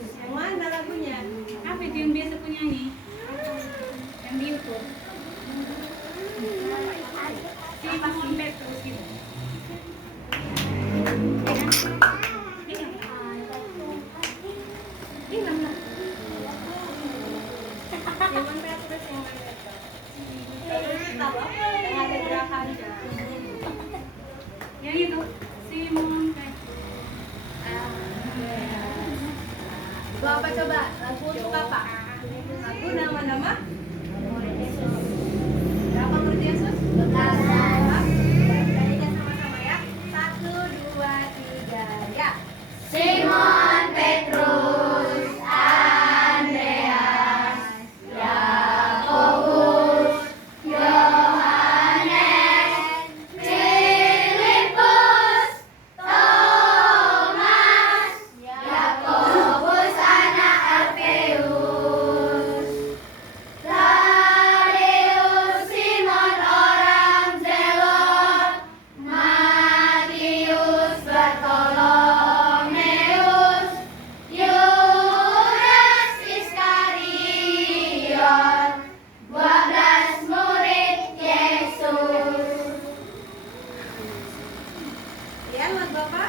Yang mana lagunya? Apa itu yang biasa penyanyi? Yang di YouTube. Simon Petrus gitu. Ingat lah. Simon Petrus yang mana itu? Tahu apa? Yang ada gerakannya. Yang itu Simon Petrus. Lagu apa coba? Lagu untuk apa? Lagu nama-nama? Berapa murid Yesus? 12. Nyanyikan sama-sama ya. 1, 2, 3, ya. Simon Petrus, Andreas, Yakobus, Yohanes, Filipus, Thomas, Yakobus anak Alfeus, Tadeus, Simon orang Zelot, Matius, Bartolomeus, Yudas Iskariot, 12 murid Yesus. Ya, lagu apa?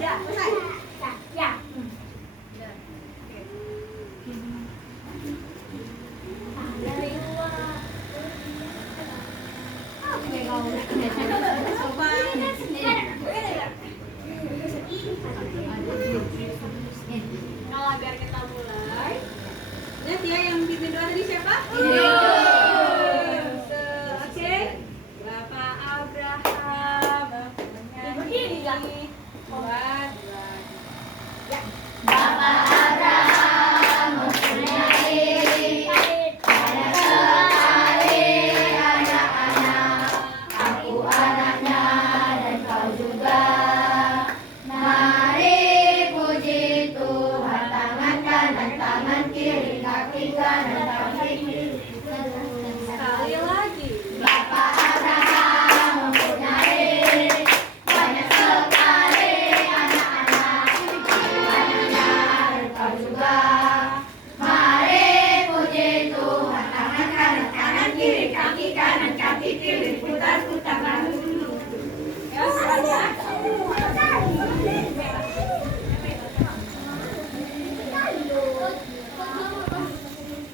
Ya, selesai. Ya. Ya. Oke. Coba. Kalau biar kita mulai. Lihat ya yang pimpin doa tadi siapa? Yesus. Oke. Bapak Abraham menyanyi. Buat ya. Bapak Abraham mempunyai banyak sekali anak-anak. Aku anaknya dan kau juga. Mari puji Tuhan, tangan kanan, tangan kiri, kaki kanan, kaki kiri. Sekali lagi. Bapak Abraham mempunyai banyak sekali anak-anak. Aku anaknya dan kau juga. Mari puji Tuhan, tangan kanan, tangan kiri, kaki kanan, kaki kiri, putar-putar lalu dulu. Ya, semuanya.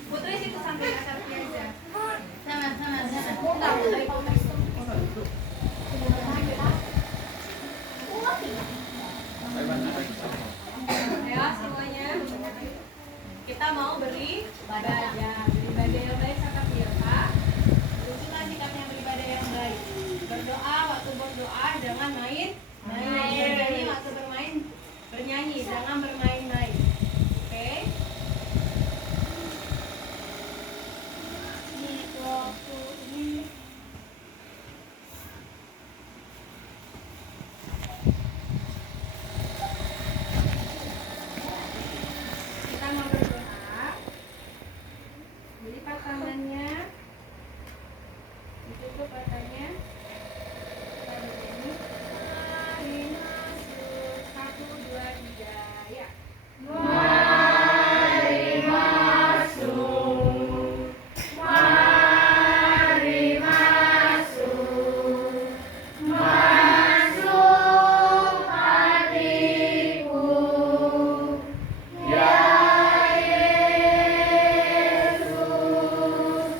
Putri situ sampai akar aja. Ya, semuanya. Kita mau beribadah. Beribadah yang baik seperti apa? Tunjukkan sikapnya beribadah yang baik. Berdoa, waktu berdoa jangan main. Bernyanyi waktu bermain bernyanyi, jangan bermain-main. Oke? Kita mau berdoa. Lipat tangannya. Ditutup matanya. Kita bernyanyi. Mari masuk. 1, 2, 3, ya. Mari masuk, mari masuk, masuk hatiku, ya Yesus,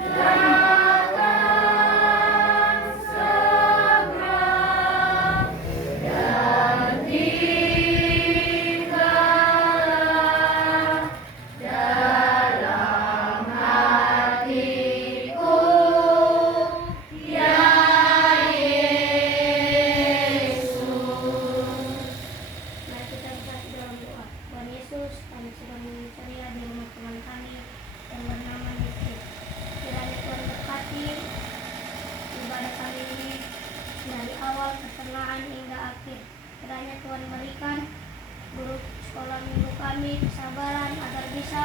datang segera dan tinggallah dalam hatiku, ya Yesus. Mari kita bersatu dalam doa. Tuhan Yesus, kami sedang ceria di rumah teman kami yang bernama Niki. Kiranya Tuhan berkati ibadah kali ini dari awal pertengahan hingga akhir. Kiranya Tuhan berikan guru sekolah minggu kami kesabaran agar bisa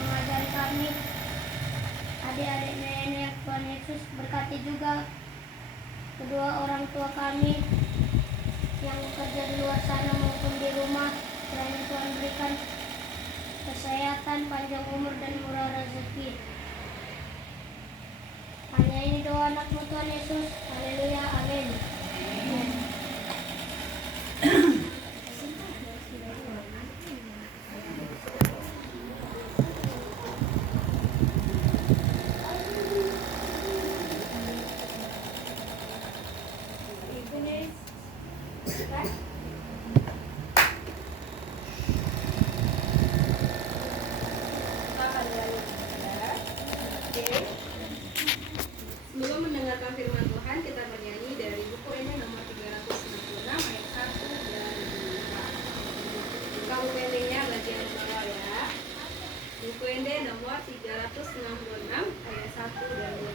mengajari kami adik-adik nenek. Tuhan Yesus berkati juga kedua orang tua kami yang bekerja di luar sana maupun di rumah. diberikan kesehatan, panjang umur, dan murah rezeki. Hanya ini doa anakmu Tuhan Yesus. Haleluya, amin. Sebelum mendengarkan firman Tuhan, kita bernyanyi dari buku ini nomor 366 ayat 1 dan 2. Buka buku endingnya bagian bawah ya. Buku ending nomor 366 ayat 1 dan 2.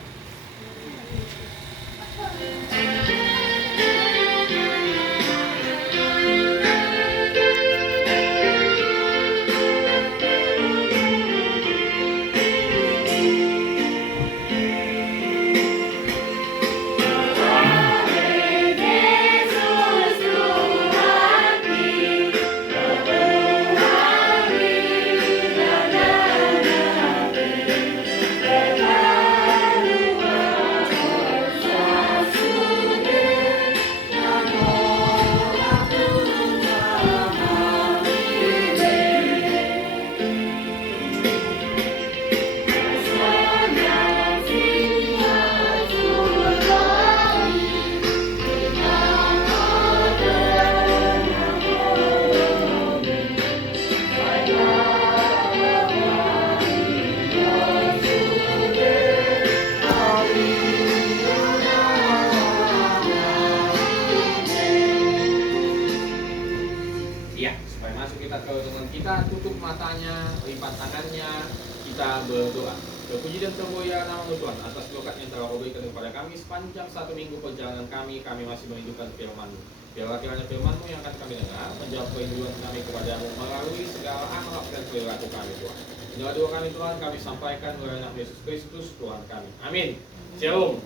Tutup matanya, lipat tangannya, kita berdoa. Terpuji dan termulia nama Tuhan atas berkat yang telah berikan kepada kami sepanjang 1 minggu perjalanan kami masih menghidupkan firman-Mu. Biarlah kiranya firman-Mu yang akan kami dengar menjawab kerinduan kami kepadamu melalui segala akhlak dan perilaku kami Tuhan. Inilah doa kami Tuhan, kami sampaikan melalui nama Yesus Kristus Tuhan kami. Amin. Shalom.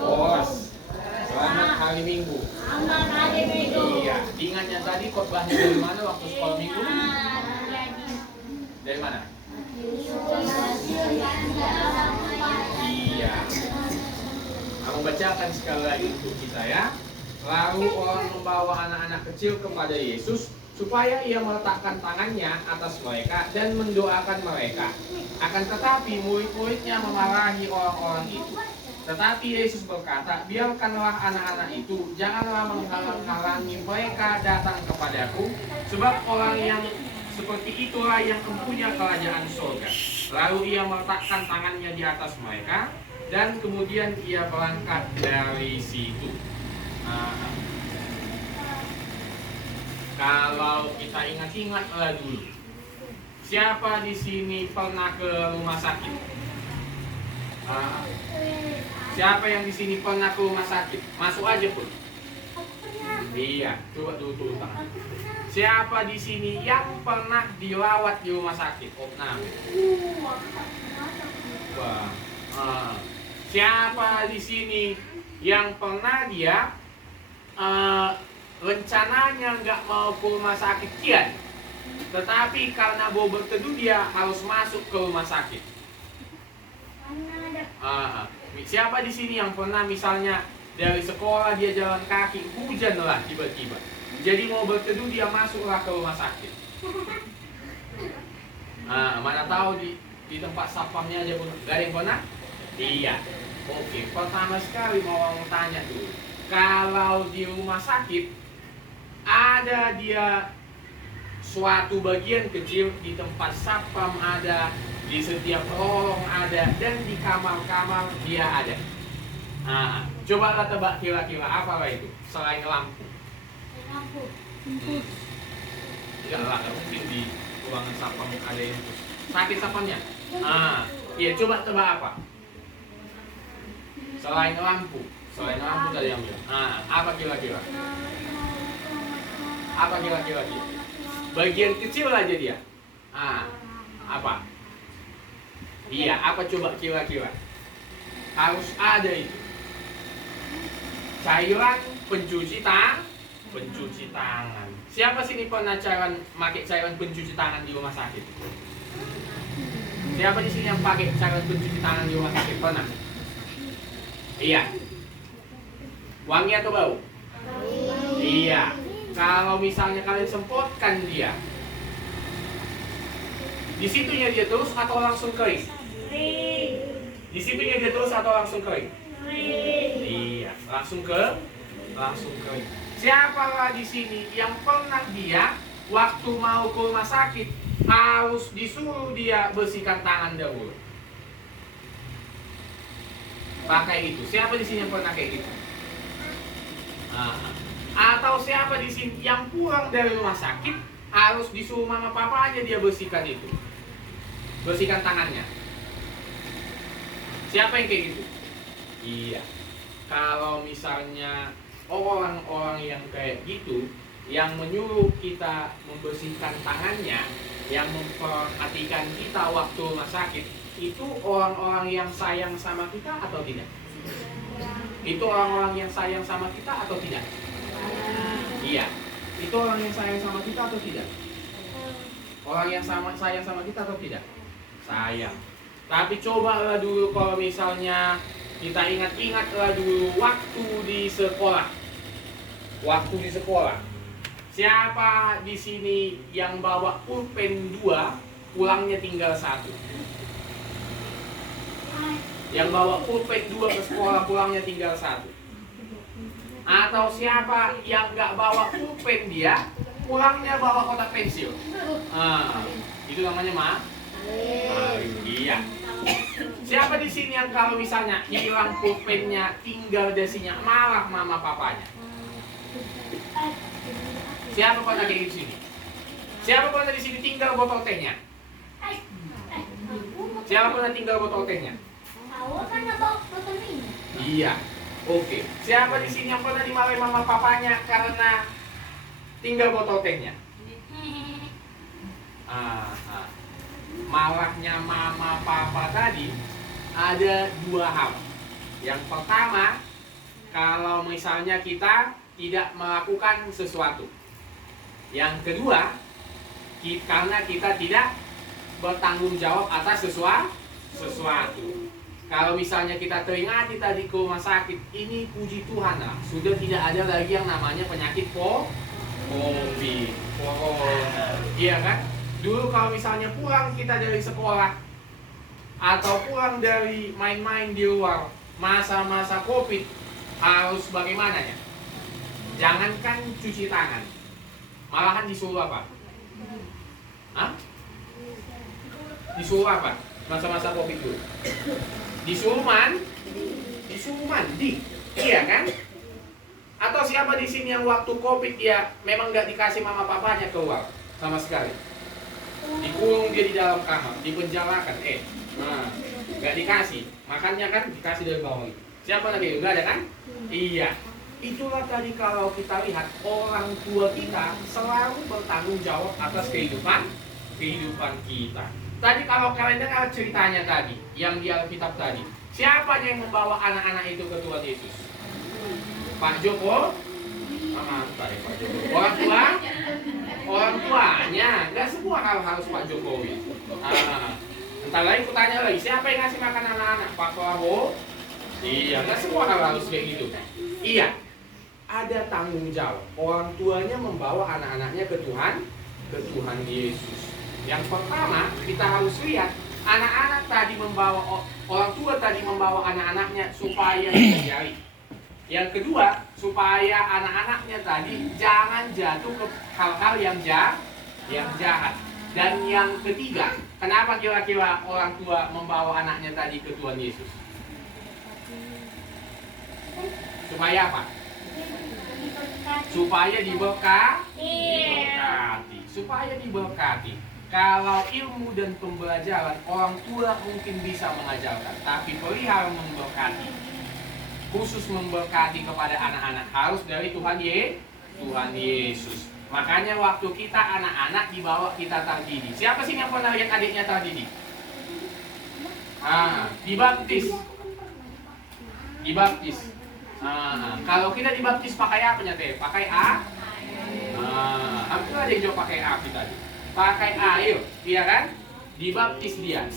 Bos. Selamat hari Minggu. Selamat hari Minggu. Iya, ingatnya tadi khotbahnya dari mana waktu sekolah Minggu? Dari mana? Iya. Aku bacakan sekali lagi untuk kita ya. Lalu orang membawa anak-anak kecil kepada Yesus supaya ia meletakkan tangannya atas mereka dan mendoakan mereka. Akan tetapi murid-muridnya memarahi orang-orang itu. Tetapi Yesus berkata, biarkanlah anak-anak itu, janganlah menghalang-halangi mereka datang kepadaku, sebab orang yang seperti itulah yang mempunyai kerajaan surga. Lalu ia meletakkan tangannya di atas mereka, dan kemudian ia berangkat dari situ. Kalau kita ingat-ingatlah dulu, siapa di sini pernah ke rumah sakit? Siapa yang di sini pernah ke rumah sakit? Masuk aja pun. Iya, coba dulu tangan. Siapa di sini yang pernah dirawat di rumah sakit? Wah. Siapa di sini yang pernah dia rencananya nggak mau ke rumah sakit kian, tetapi karena mau berteduh dia harus masuk ke rumah sakit? Siapa di sini yang pernah misalnya dari sekolah dia jalan kaki, hujan lah tiba-tiba, jadi mau berteduh dia masuklah ke rumah sakit? Mana tahu di tempat sapamnya aja pun gak ada yang pernah? Iya. Oke, pertama sekali mau tanya dulu, kalau di rumah sakit ada dia suatu bagian kecil di tempat sapam ada, di setiap lorong ada, dan di kamar-kamar dia ada. Coba tebak kira-kira apa itu selain lampu? Enggak lah, mungkin di ruangan sapam ada yang sakit sapamnya. Iya, coba tebak apa? Selain lampu tadi yang bilang. Apa kira-kira? Apa kira-kira? Bagian kecil aja dia. Apa? Iya, apa coba kira-kira? Harus ada itu. Cairan pencuci Pencuci tangan. Siapa sini pernah pakai cairan pencuci tangan di rumah sakit? Siapa di sini yang pakai cairan pencuci tangan di rumah sakit? Pernah? Iya. Wangi atau bau? Iya. Kalau misalnya kalian semprotkan dia, di situnya dia terus atau langsung kering? Di situnya dia terus atau langsung kering? Iya, langsung kering. Siapa di sini yang pernah dia waktu mau ke rumah sakit harus disuruh dia bersihkan tangan dahulu? Pakai itu. Siapa di sini yang pernah kayak gitu? Atau siapa di sini yang pulang dari rumah sakit harus disuruh mama papa aja dia bersihkan itu? Bersihkan tangannya. Siapa yang kayak gitu? Iya. Kalau misalnya orang-orang yang kayak gitu yang menyuruh kita membersihkan tangannya, yang memperhatikan kita waktu rumah sakit, itu orang-orang yang sayang sama kita atau tidak? Itu orang-orang yang sayang sama kita atau tidak? Iya. Itu orang yang sayang sama kita atau tidak? Orang yang sayang sama kita atau tidak? Sayang. Tapi cobalah dulu kalau misalnya kita ingat-ingatlah dulu waktu di sekolah. Waktu di sekolah. Siapa di sini yang bawa pulpen 2, pulangnya tinggal 1? Yang bawa pulpen 2 ke sekolah, pulangnya tinggal 1. Atau siapa yang nggak bawa pulpen dia, pulangnya bawa kotak pensil? Itu namanya iya. Siapa di sini yang kalau misalnya hilang pulpennya, tinggal dasinya, marah mama papanya? Siapa pernah kayak di sini? Siapa pernah di sini tinggal botol tehnya? Siapa pernah tinggal botol tehnya? Iya. Oke. Siapa di sini yang pernah dimarahi mama papanya karena tinggal botol tehnya? Marahnya mama papa tadi ada 2 hal. Yang pertama, kalau misalnya kita tidak melakukan sesuatu. Yang kedua, karena kita tidak bertanggung jawab atas sesuatu. Kalau misalnya kita teringati tadi ke rumah sakit, ini puji Tuhan lah, sudah tidak ada lagi yang namanya penyakit COVID. Iya kan? Dulu kalau misalnya pulang kita dari sekolah atau pulang dari main-main di luar masa-masa COVID, harus bagaimana ya? Jangankan cuci tangan, malahan disuruh apa? Disuruh apa? Masa-masa COVID dulu. Disuruh mandi, iya kan? Atau siapa di sini yang waktu COVID dia memang nggak dikasih mama papanya keluar sama sekali? Dikurung dia di dalam kamar, dipenjarakan, nggak dikasih, makannya kan dikasih dari bawah itu. Siapa lagi? Nggak ada kan? Iya. Itulah tadi kalau kita lihat orang tua kita selalu bertanggung jawab atas kehidupan kita. Tadi kalau kalian dengar ceritanya tadi, yang di Alkitab tadi, siapa yang membawa anak-anak itu ke Tuhan Yesus? Pak Joko? Pak Joko. Orang tuanya, nggak semua harus Pak Jokowi. Entar lagi aku tanya lagi, siapa yang ngasih makan anak-anak? Pak Prabowo? Iya, nggak semua harus kayak gitu. Iya, ada tanggung jawab. Orang tuanya membawa anak-anaknya ke Tuhan Yesus. Yang pertama, kita harus lihat anak-anak tadi orang tua tadi membawa anak-anaknya supaya diajari. Yang kedua, supaya anak-anaknya tadi jangan jatuh ke hal-hal yang jahat. Dan yang ketiga, kenapa kira-kira orang tua membawa anaknya tadi ke Tuhan Yesus? Supaya apa? Supaya diberkati. Supaya diberkati. Kalau ilmu dan pembelajaran, orang tua mungkin bisa mengajarkan, tapi perihal memberkati, khusus memberkati kepada anak-anak, harus dari Tuhan Yesus. Makanya waktu kita anak-anak dibawa kita terdidik. Siapa sih yang pernah lihat adiknya terdidik? Dibaptis. Kalau kita dibaptis pakai apa teh? Pakai Hampir ada yang jawab pakai api tadi. Pakai air, iya kan? Dibaptis dia.